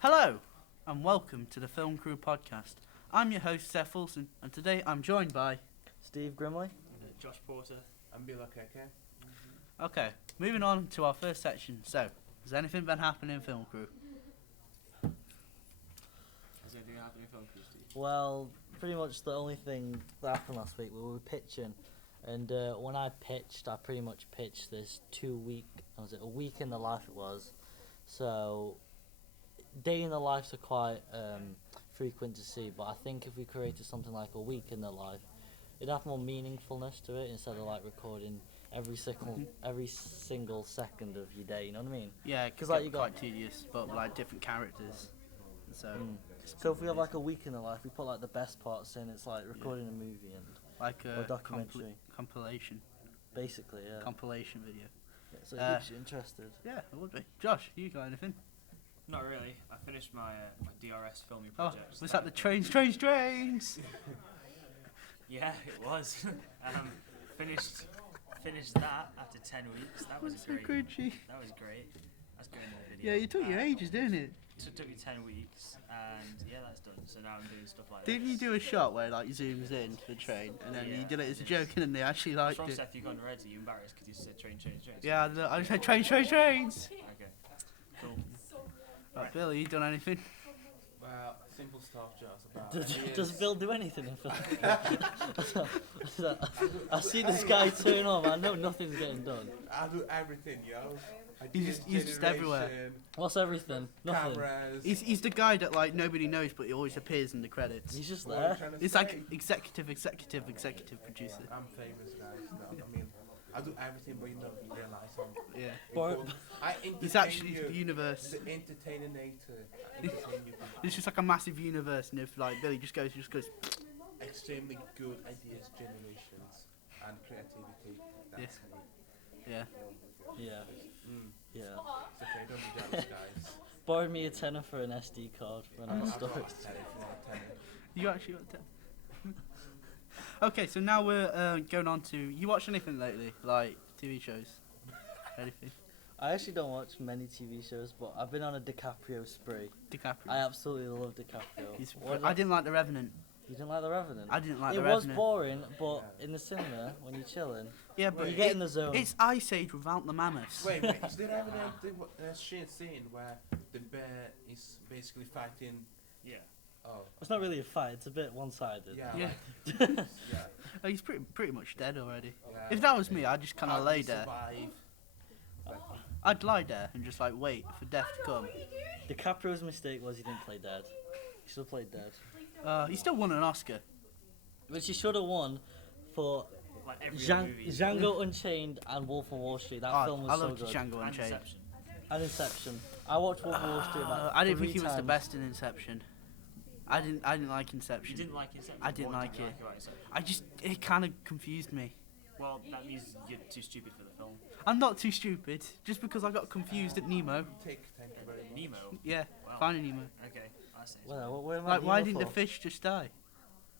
Hello, and welcome to the Film Crew podcast. I'm your host, Seth Wilson, and today I'm joined by... Steve Grimley. Josh Porter. And be like, okay. Okay, moving on to our first section. So, has anything been happening in Film Crew? Has anything happened in Film Crew, Steve? Well, pretty much the only thing that happened last week, we were pitching, and when I pretty much pitched this a week in the life it was. So, day in the lives are quite frequent to see, but I think if we created something like a week in the life, it'd have more meaningfulness to it instead of like recording every single second of your day. You know what I mean? Yeah, because like like you quite got- tedious, but like different characters. So, So if we have like a week in the life, we put like the best parts in. It's like recording a movie and like or a documentary, compilation basically. Yeah. compilation video. Yeah, so it keeps you interested. Yeah, it would be. Josh, you got anything? Not really. I finished my DRS filming Oh, project. was that the trains? Yeah, it was. Finished that after 10 weeks. That was So great. cringy. That was great. That's going in the video. Yeah, you took your ages, didn't it? It took me 10 weeks, and yeah, that's done. So now I'm doing stuff like Didn't this. you do a shot where like zooms in to the train, and then you Yeah, did it as a I did. joke, and then they actually What's liked wrong, it? Seth? You got red. Are you embarrassed because you said train? Yeah, I said trains. Okay. Cool. Right, Bill, you done anything? Well, simple stuff just about Does Bill do anything in film? I see this guy turn on, I know nothing's getting done. I do everything, yo. I He's do just everywhere. generation, What's everything? Nothing. Cameras. He's the guy that like nobody knows, but he always appears in the credits. He's just What are you there. trying to It's say? like executive producer. I'm famous, guys. No, I mean, I do everything, but you don't realize I'm Yeah, important. I he's entertain actually you. the universe. The entertainator. I entertain you. It's just like a massive universe, and if like Billy just goes, Extremely good ideas, generations, and creativity. That's me. yeah. Yeah, Mm. yeah. It's okay, don't be jealous, guys. Borrowed me a tenner for an SD card when I was I've got stuck. a tenant, if you want a tenant. You actually got that. Okay, so now we're going on to. You watched anything lately, like TV shows? Anything? I actually don't watch many TV shows, but I've been on a DiCaprio spree. DiCaprio. I absolutely love DiCaprio. I didn't like The Revenant. You didn't like The Revenant? I didn't like It The was Revenant. boring, but in the cinema, when you're chilling, Yeah, but you get in the zone. it's Ice Age without the mammoths. Wait, is there ever a shit scene where the bear is basically fighting? Yeah. Oh, It's not really a fight, it's a bit one-sided. yeah. Yeah. Like, yeah. Oh, he's pretty much dead already. yeah. If that was me, I'd just kind How of do lay you there. survive? I'd lie there and just like wait for death to come. DiCaprio's mistake was he didn't play dead. He should have played dead. He still won an Oscar. Which he should have won for Like every other movie. Django Unchained and Wolf of Wall Street. That film was I so loved good. Django And Unchained. Inception. And Inception. I watched Wolf of Wall Street about I didn't 3 think he was the times. best in Inception. I didn't like You Inception. didn't like Inception. I didn't What like did you it. about Inception? I just it kind of confused me. Well, that means you're too stupid for the film. I'm not too stupid. Just because I got confused at Nemo. Thank you very much. Nemo. Yeah, Wow. Finding Nemo. Okay, I see. Well, where am I Like, why Nemo didn't the for? fish just die?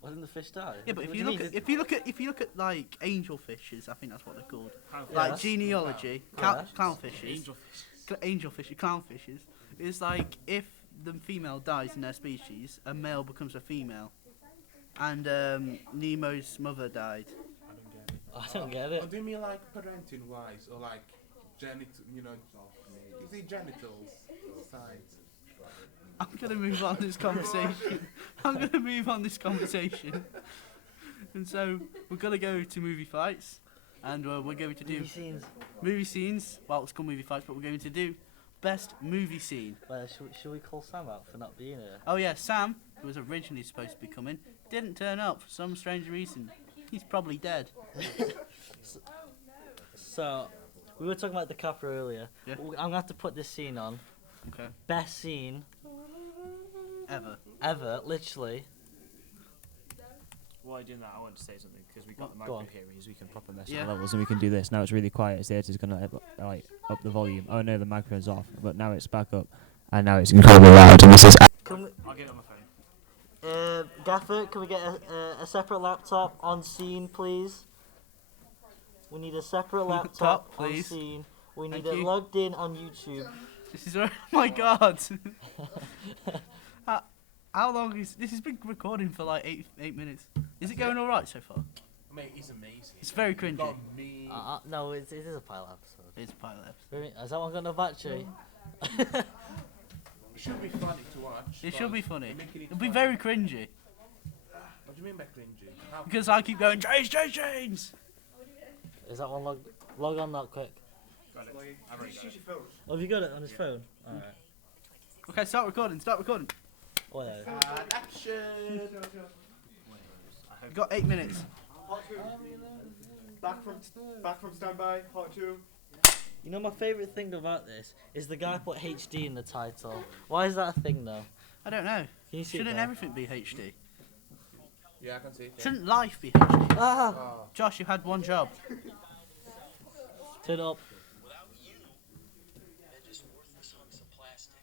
Why didn't the fish die? Yeah, but What if do you mean? look at like angel fishes, I think that's what they're called. Clownfish. Like Yes. genealogy, Yes. clownfishes, Angelfish. angelfish, clownfishes. It's like if the female dies in their species, a male becomes a female. And Nemo's mother died. I don't get it. I don't get Or it. do you mean like parenting wise, or like genital? You know, is it genitals sides? I'm gonna move on this conversation. I'm gonna move on this conversation. And so we're gonna go to movie fights, and we're going to do Movie scenes. movie scenes. Well, it's called movie fights, but we're going to do best movie scene. Well, should we call Sam out for not being here? Oh yeah, Sam, who was originally supposed to be coming, didn't turn up for some strange reason. He's probably dead. So, we were talking about DiCaprio earlier. Yeah. I'm gonna have to put this scene on. Okay. Best scene Ever. literally. While you're doing that, I want to say something because we got the Go on. micro here, so we can proper mess Yeah. with the levels, and we can do this. Now it's really quiet. The editor's gonna like up the volume. Oh no, the microphone's off, but now it's back up, and now it's incredibly loud. And this is. Can we, I'll get it on my phone. Gaffer, can we get a separate laptop on scene, please? We need a separate laptop on please. scene. We need Thank it you. logged in on YouTube. This is. Oh my god. How long is this? Has been recording for like 8 minutes. Is it going all right so far? Mate, it's amazing. It's very cringy. Got me. No, it is a pilot episode. It's a pilot episode. Has that one got no battery? It should be funny to watch. It should be funny. they're making it It'll be funny. very cringy What do you mean by cringy? How? because I keep going James. Is that one log on that quick? Got it. I've already got it. Oh, have you got it on his phone? Alright. Okay, start recording. Oh, yeah. Action! You've got 8 minutes. Back from standby, part 2. You know my favourite thing about this is the guy put HD in the title. Why is that a thing though? I don't know. Can you see Shouldn't it there? everything be HD? Yeah, I can see it. Shouldn't life be HD? Ah! Oh. Josh, you had one job. Turn it up. Without you, they're just worthless hunks of plastic.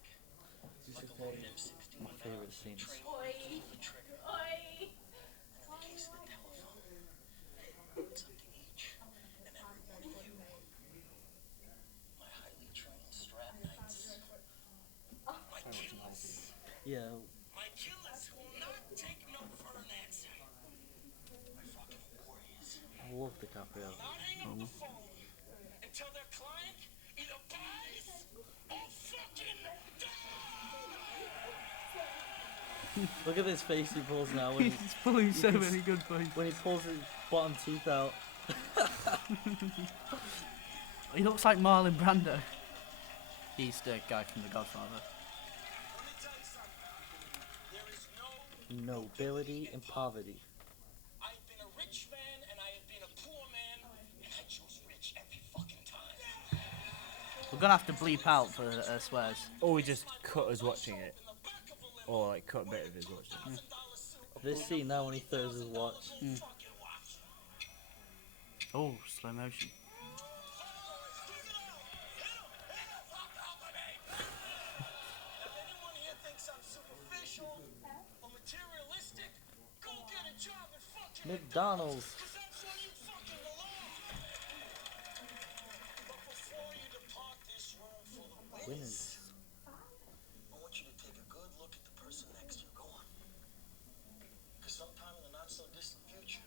Like a load of M16 My favourite scenes. train on the trigger. And in the case of the telephone, it's up to each and every one of you. My highly trained strap knights. My killers. Yeah. My killers who will not take no for an answer. My fucking warriors. I love DiCaprio. Not hang up the phone until their client either buys or fucking dies! Look at this face he pulls now when He's pulling so many good points. he pulls his bottom teeth out. He looks like Marlon Brando. He's the guy from The Godfather. Let me tell you something. There is no Nobility and poverty. I've been a rich man and I have been a poor man, and I chose rich every fucking time. We're gonna have to bleep out for swears. Or we just cut us watching it. In the back of a limo, Or like cut a bit of us watching it. $1,000 suit, This scene now when he throws his watch. fucking watch. Oh, slow motion. If anyone here thinks I'm superficial or materialistic, go get a job at fucking McDonald's. because that's where you fucking belong. But before you depart this room full of winners, Winners. I want you to take a good look at the person next to you. Go on. Because sometime in the not so distant future,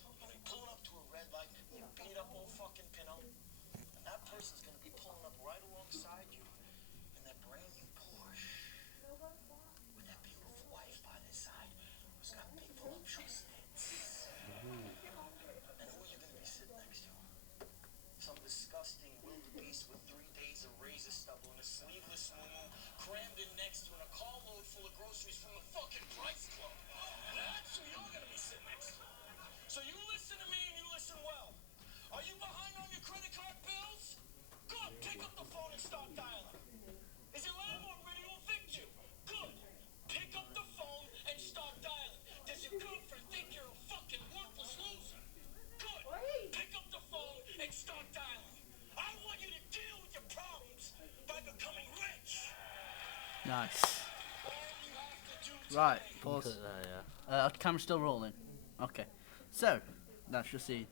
you're going to be pulling up to a red light, you beat up old fucking Pinto, and that person's going to be pulling up right alongside you in that brand new Porsche with that beautiful wife by their side who's got big voluptuous tits. And who are you going to be sitting next to? Some disgusting wildebeest with 3 days of razor stubble and a sleeveless moo crammed in next to in a carload full of groceries from the fucking Price Club. That's who you're gonna be sitting next to. So you listen to me and you listen well. Are you behind on your credit card bills? Good. Pick up the phone and start dialing. Is your landlord ready to evict you? Good. Pick up the phone and start dialing. Does your girlfriend think you're a fucking worthless loser? Good. Pick up the phone and start dialing. I want you to deal with your problems by becoming rich. Nice. All you have to do Right, Put pause. it there, yeah. Camera's still rolling. Okay. So, that's your scene.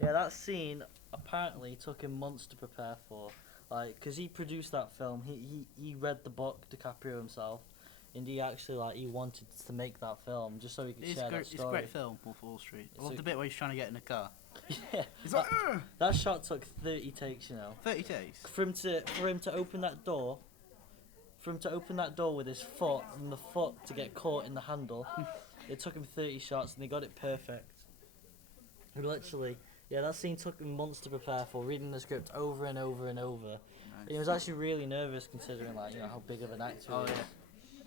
Yeah, that scene apparently took him months to prepare for. Like, because he produced that film, he read the book, DiCaprio himself, and he actually, like, he wanted to make that film just so he could It's share great. that It's a story. great film, Wolf of Wall Street. I It's love a- the bit where he's trying to get in a car. Yeah, He's like, "Ugh." that shot took 30 takes, you know. 30 takes. For him to open that door, with his foot and the foot to get caught in the handle, it took him 30 shots and they got it perfect. And literally, yeah, that scene took him months to prepare for, reading the script over and over and over. He was actually really nervous considering, like, you know, how big of an actor Oh, he is. yeah.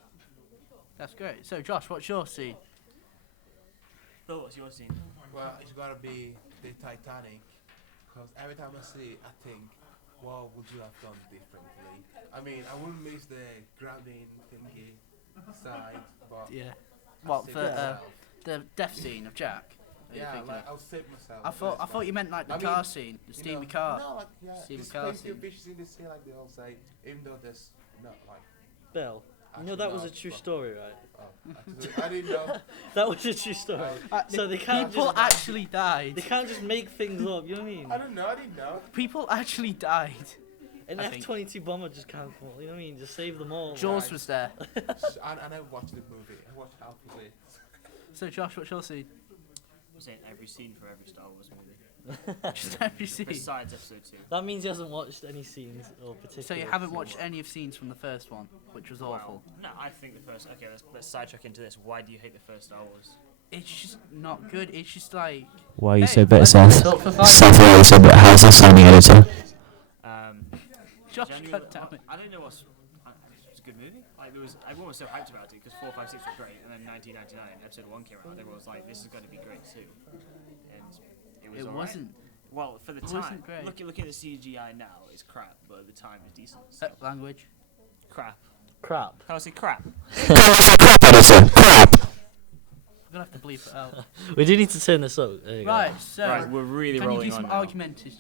That's great. So, Josh, what's your scene? So what's your scene? Well, it's gotta be the Titanic. Because every time I see it, I think, what would you have done differently? I mean, I wouldn't miss the grabbing thingy side, but Yeah. I'd What, save for myself. the death scene of Jack? Are you Yeah, thinking like of? I'll save myself. I thought you meant like the I car mean, scene, the you steamy know, car. No, like, yeah, Steam there's car plenty of scene. fishes in the sea, like they all say, even though there's not like. Bill, you know actually that was a not, true but- story, right? Oh, actually, I didn't know. That was a true story. So they can't People just actually died. they can't just make things up. You know what I mean? I don't know. I didn't know. People actually died An I think. F-22 bomber just can't fall. You know what I mean? Just save them all. Jaws right? was there. I never watched the movie. I watched half of it. So Josh, what's your scene? I'm saying every scene for every Star Wars movie. Just every scene. Besides episode 2. That means he hasn't watched any scenes or particular. So you haven't watched any of scenes from the first one, which was awful. No, I think the first. Okay, let's sidetrack into this. Why do you hate the first Star Wars? It's just not good. It's just like. Why are you Hey, so bitter, let's Seth? talk for 5 Seth Wilson, but how's the sounding editor? Josh, Genuinely, God damn it. I don't know what's. It's a good movie. Like everyone was so hyped about it because 4, 5, 6 was great, and then 1999 episode 1 came out. Everyone was like, "This is going to be great too," and it was. It alright. wasn't. Well, for the It time, wasn't great. looking at the CGI now, it's crap, but at the time it's decent. So. Language. Crap. Crap. Can I say crap? I'm gonna have to bleep it out. We do need to turn this up. There you go. Right. So. Right, we're really Can you rolling do on some now. argumentative?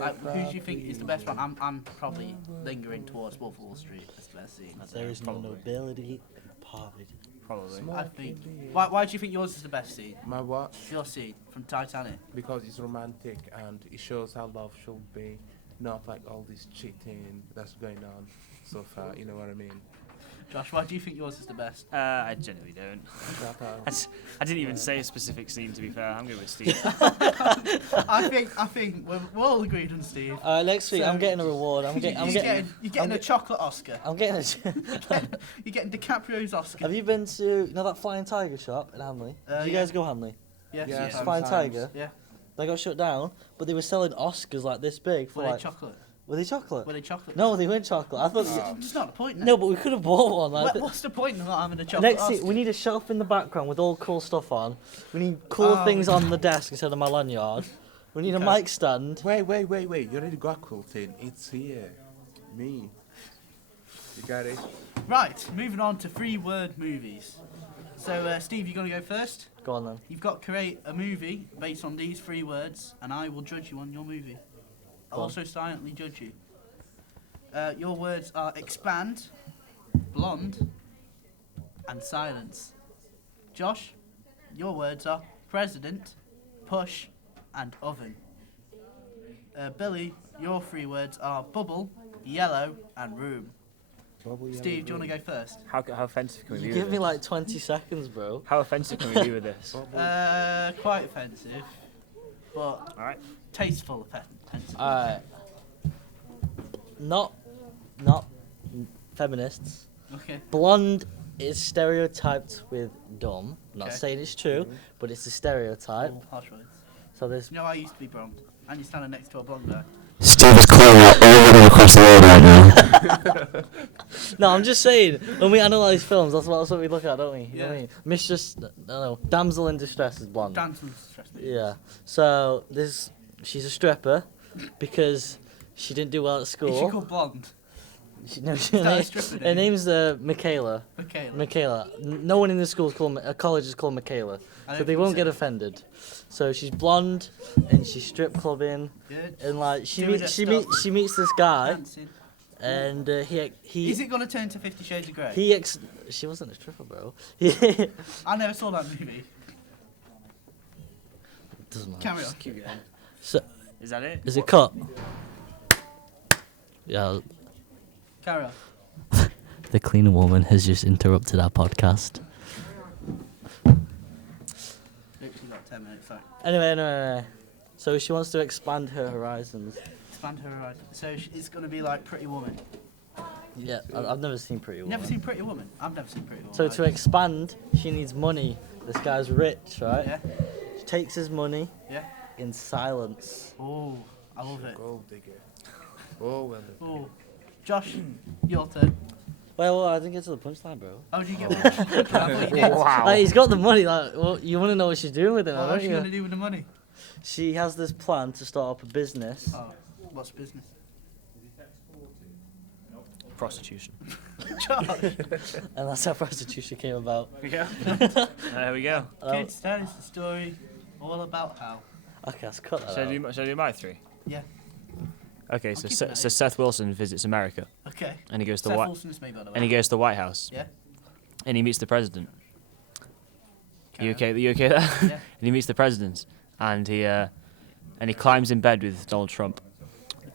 Like, who do you think is the best one? I'm probably lingering towards Wolf of Wall Street as the best scene. There is no Probably. nobility in poverty. Probably. I think. Why do you think yours is the best scene? My what? Your scene from Titanic. Because it's romantic and it shows how love should be, not like all this cheating that's going on so far. You know what I mean? Josh, why do you think yours is the best? I genuinely don't. Shut up. I didn't even say a specific scene, to be fair. I'm going with Steve. I think we're all agreed on Steve. Next week, So- I'm getting a reward. I'm You're getting getting a chocolate Oscar. I'm getting a. You're getting DiCaprio's Oscar. Have you been to that Flying Tiger shop in Hamley? Did you yeah. guys go Hamley? Yes, Yeah, yes. Flying sometimes. Tiger. Yeah. They got shut down, but they were selling Oscars like this big for Were they like. chocolate? Were they chocolate? Were they chocolate? No, they weren't chocolate. I thought. It's not the point. No, but we could have bought one. Like, What's the point of not having a chocolate next Oscar? thing, we need a shelf in the background with all cool stuff on. We need cool things on the desk instead of my lanyard. We need a Okay. mic stand. Wait. You already got quilting. It's here. Me. You got it? Right, moving on to 3-word movies. So, Steve, you're going to go first. Go on then. You've got to create a movie based on these 3 words, and I will judge you on your movie. I'll Go on. also silently judge you. Your words are expand, blonde, and silence. Josh, your words are president, push, and oven. Billy, your 3 words are bubble, yellow, and room. Steve, do you want to go first? How offensive can we You be give with me this? like 20 seconds, bro. How offensive can we be with this? Quite offensive, but Alright. tasteful offensive. Alright. Not feminists. Okay. Blonde is stereotyped with dumb. I'm not Okay. saying it's true, but it's a stereotype. Oh, harsh words. So there's You know, I used to be blonde, and you're standing next to a blonde guy. Steve is calling out all women across the world right now. no. I'm just saying when we analyse films, that's what we look at, don't we? You know what I Yeah. mean? Mistress, no, damsel in distress is blonde. Dancing stressed me. Yeah. So she's a stripper because she didn't do well at Is she school. called blonde? No, that a stripper her name? name's Michaela. Michaela. Michaela. No one in the school college is called Michaela, I so don't they think won't so. get offended. So she's blonde and she's strip clubbing Good. and like she Doing meets her stuff. she meets this guy Dancing. and he Is it going to turn to 50 Shades of Grey? she wasn't a stripper, bro. I never saw that movie. Doesn't matter. Carry on. Keep going. So Is that it? is it cut? Yeah. Carry on. The cleaner woman has just interrupted our podcast. Literally got 10 minutes, sorry. Anyway. So she wants to expand her horizons. Expand her horizon. So it's going to be like Pretty Woman. Yeah, I've never seen Pretty You Woman. never seen Pretty Woman? I've never seen Pretty Woman. So to expand, she needs money. This guy's rich, right? Yeah. She takes his money Yeah. in silence. Oh, I love it. Gold digger. Oh, well. Oh. Josh, your turn. Well, I didn't get to the punchline, bro. Oh, did you get one? I thought you did. Wow. Like, he's got the money. Like, well, you want to know what she's doing with it, now, What don't else are you going you? to do with the money? She has this plan to start up a business. Oh, what's business? Prostitution. Josh. And that's how prostitution came about. Yeah. There we go. Kids, that is the story all about how. Okay, let's cut that Should I out. do my 3? Yeah. Okay, I'll so keep an eye. so Seth Wilson visits America, Okay. and he goes to Seth White, Wilson is me, by the way. and he goes to the White House, Yeah. and he meets the president. Carry You on. okay? You okay there? Yeah. And he meets the president, and he climbs in bed with Donald Trump.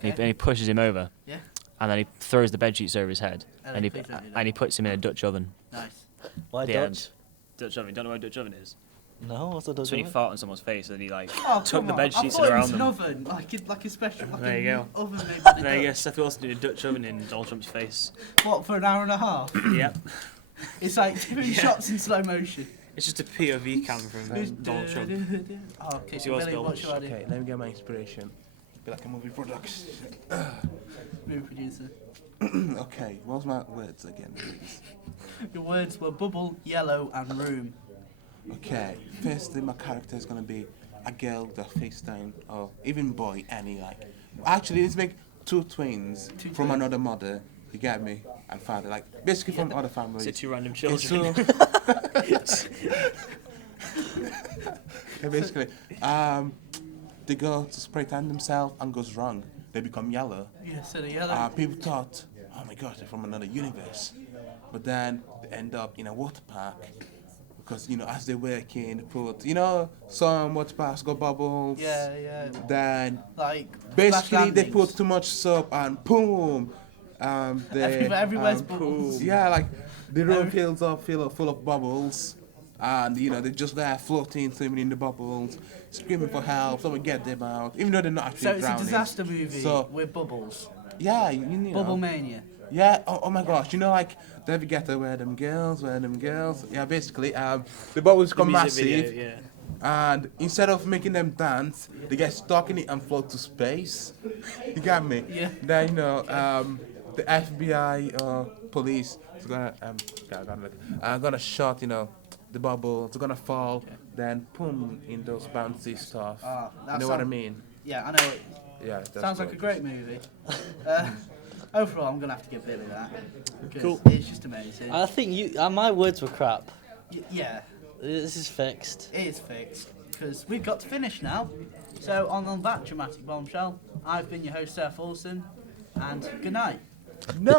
And he pushes him over. Yeah. And then he throws the bed sheets over his head, And and he please don't do that. and he puts him in a Dutch oven. Nice. Why The Dutch? end. Dutch oven. You don't know what a Dutch oven is? No, what's a Dutch It's when you oven? fart on someone's face and he like Oh, took come the on. bed sheets I thought it around was an them. oven, like a special, like There you a go. oven made by the There you go. Dutch. Seth Wilson did a Dutch oven in Donald Trump's face. What, for an hour and a half? Yep. It's like doing Yeah. shots in slow motion. It's just a POV cam from Donald Trump. Oh, okay, It's so yours, Billy, Bill. what should I do? Okay, let me get my inspiration. Be like a movie production. Movie producer. Okay, what's my words again, please? Your words were bubble, yellow, and room. Okay, firstly, my character is gonna be a girl that FaceTime, or even boy, any like. Actually, let's make two twins Two from twins. another mother. You get me? And father, like basically from other families. So two random It's children. so- Yeah, basically, they go to spray tan themselves and goes wrong. They become yellow. Yeah, so the yellow. People thought, oh my gosh, they're from another universe. But then they end up in a water park. Because, as they work in, they put, some water parks got bubbles. Yeah. Then, Like, basically, flash they put landings. too much soap and boom. Everywhere's bubbles. Yeah, like, the room fills up, full of bubbles. And, they're just there floating, swimming in the bubbles, screaming for help, someone get them out, even though they're not actually So it's drowning. a disaster movie So, with bubbles. yeah, you know. Bubble mania. Yeah, oh my gosh, like, David Guetta, where them girls. Yeah, basically, the bubbles become massive, Video, yeah. and instead of making them dance, they get stuck in it and float to space. You got me? Yeah. Then, the FBI or police is gonna, gonna shot, the bubble, it's gonna fall, then boom, in those bouncy stuff. Ah, You that know what I sound- mean? Yeah, I know. Yeah, that's Sounds like what a great movie. Overall, I'm gonna have to give Billy that. Because Cool. It's just amazing. I think my words were crap. Yeah, This is fixed. it is fixed. Because we've got to finish now. So on that dramatic bombshell, I've been your host Seth Wilson, and good night. No,